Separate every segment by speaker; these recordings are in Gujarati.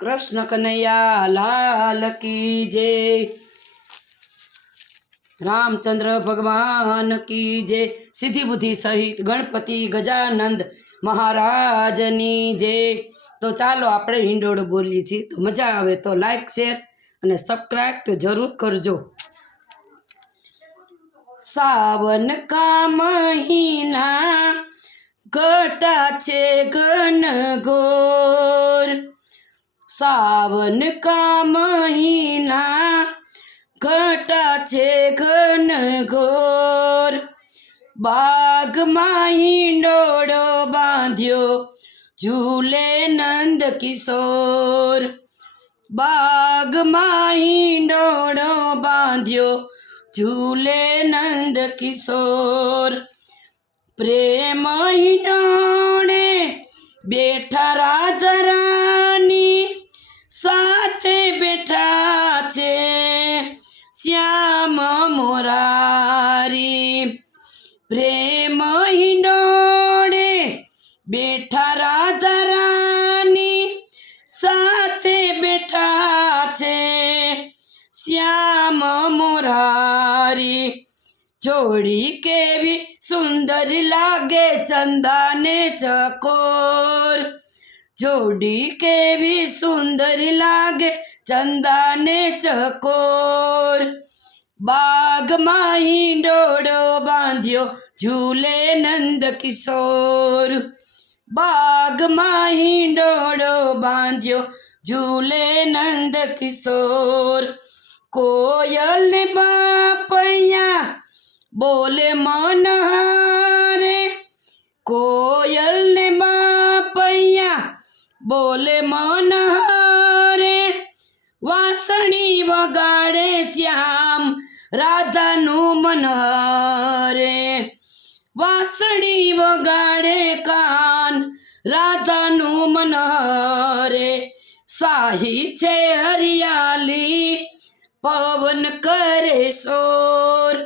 Speaker 1: કૃષ્ણ કનૈયા, લાલ કી જય. રામચંદ્ર ભગવાન કી જય. સિદ્ધિ બુદ્ધિ સહિત ગણપતિ ગજાનંદ મહારાજની જય. તો ચાલો આપણે હિંડોળ બોલીએ છીએ. તો મજા આવે તો લાઈક શેર અને સબસ્ક્રાઈબ તો જરૂર કરજો. સાવન કા મહિના ઘટા છે ઘન ઘોર. સાવન કા મહિના ઘટા છે ઘન ઘોર. બાગમાં હિંડોળો બાંધ્યો ઝૂલે નંદ કિશોર. બાગમાં હિંડોળો બાંધ્યો ઝૂલે નંદ કિશોર. પ્રેમ હિંડોળે બેઠા રાધરાની બેઠા રાધરાની સાથે બેઠા છે. શ્યામ મોરારી જોડી કેવી સુંદર લાગે ચંદાને ચકોર. જોડી કેવી સુંદર લાગે ચંદાને ચકોર. બાગમાં હિંડોળો બાંધ્યો ઝૂલે નંદ કિશોર. બાગમાં હિંડોળો બાંધ્યો ઝૂલે નંદ કિશોર. કોયલ બાપૈયા બોલે મન હારે. કોયલ બાપૈયા બોલે મન હારે. વાસણી વગાડે શ્યામ રાધાનું મન હારે વાસણી વગાડે કાન રાધાનું મન રે સાહી છે હરિયાલી, પવન કરે શોર.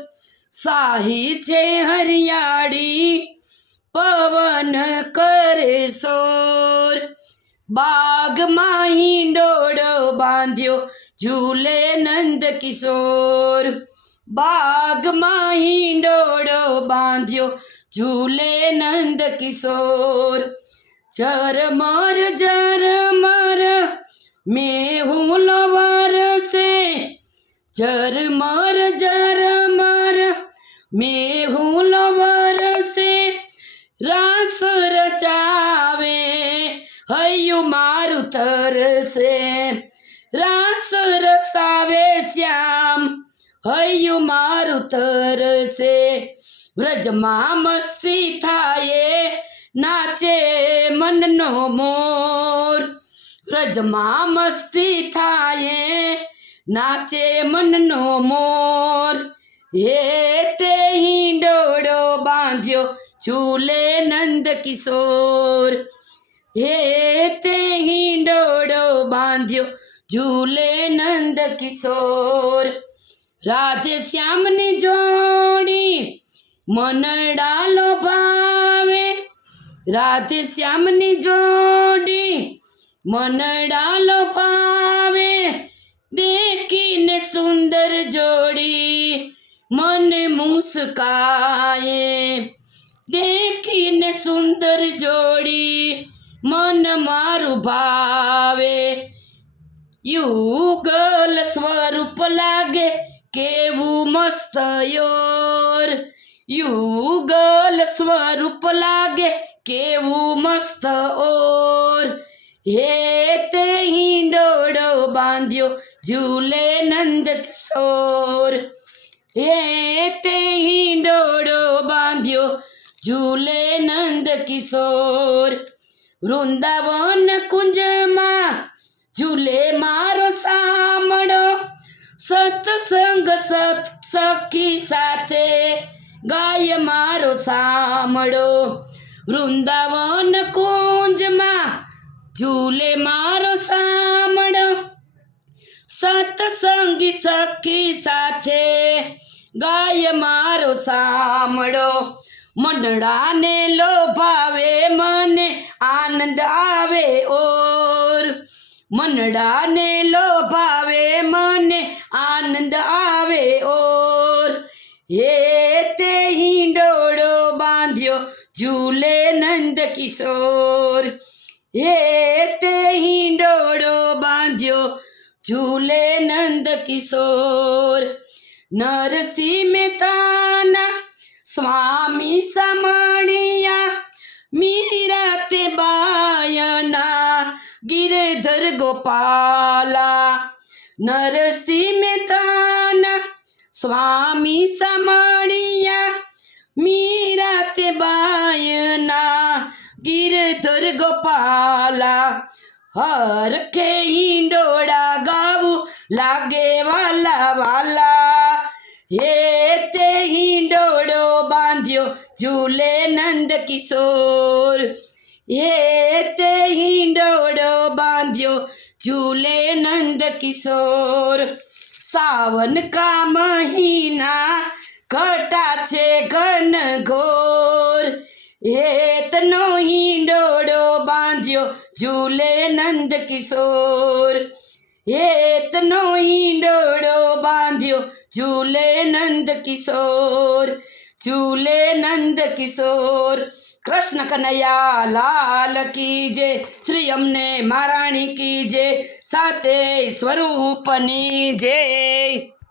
Speaker 1: સાહી છે હરિયાળી, પવન કરે શોર. બાગમાં હિંડોળો બાંધ્યો ઝૂલે નંદ કિશોર. બાગમાં હિંડોળો બાંધ્યો ઝૂલે નંદ કિશોર. ઝરમર ઝરમર મેહુલ વરસે ઝરમર ઝરમર મેહુલ વરસે રાસ રચાવે, હૈયું મારું તરસે રાસ રસાવે શ્યામ, હૈયું મારું તરસે વ્રજમાં મસ્તી થાય નાચે મનનો મોર. વ્રજમાં મસ્તી થાય, નાચે મનનો મોર. હે તે હિંડોળો બાંધ્યો ઝૂલે નંદ કિશોર. હે તે હિંડોળો બાંધ્યો ઝૂલે નંદ કિશોર. રાધે શ્યામની જોડી, મનડાલો ભાવે રાધે શ્યામની જોડી મનડાલો ભાવે દેખીને સુંદર જોડી મન મુસ્કાએ દેખીને સુંદર જોડી મન મારું ભાવે. યુગલ સ્વરૂપ લાગે કેવું મસ્ત યોર. યુગલ સ્વરૂપ લાગે કેવું મસ્ત ઓર. હે તે હિંડોળો બાંધ્યો ઝૂલે નંદ કિશોર. હે તે હિંડોળો બાંધ્યો ઝૂલે નંદ કિશોર. વૃંદાવન કુંજમાં ઝૂલે મારો સામડો સત્સંગ સત સખી સાથે ગાય મારો સામડો વૃંદાવન કુંજમાં ઝૂલે મારો સામણ. સત્સંગી સખી સાથે ગાય મારો સામડો મંડળાને લોભાવે મને, આનંદ આવે ઓર. મનડાને લોભાવે મને, આનંદ આવે ઓર. બાંધ્યો ઝૂલે નંદ કિશોર. હે તે હિંડોળો બાંધ્યો ઝૂલે નંદ કિશોર. નરસિંહ મહેતાના સ્વામી સમણિયા મીરા તે બાયના ગિરધર ગોપાલા. નરસિંહ મહેતાના સ્વામી સમણિયા તે બાયના ગિરધર ગોપાલા હરખે કે હિંડોળા ગાવું લાગે વાલા વાલા. હે તે હિંડોડો બાંધ્યો ઝૂલે નંદ કિશોર. હે તે હિંડોડો બાંધ્યો ઝૂલે નંદ કિશોર. સાવન કા મહિના ઘટા છે ઘન ઘોર. હેતનો હિંડોડો બાંધ્યો ઝૂલે નંદ કિશોર. હેતનો હિંડોડો બાંધ્યો ઝૂલે નંદ કિશોર. ઝૂલે નંદ કિશોર. કૃષ્ણ કનૈયા લાલ કી જે શ્રી અમને મહારાણી કી જે સાથે સ્વરૂપની જય.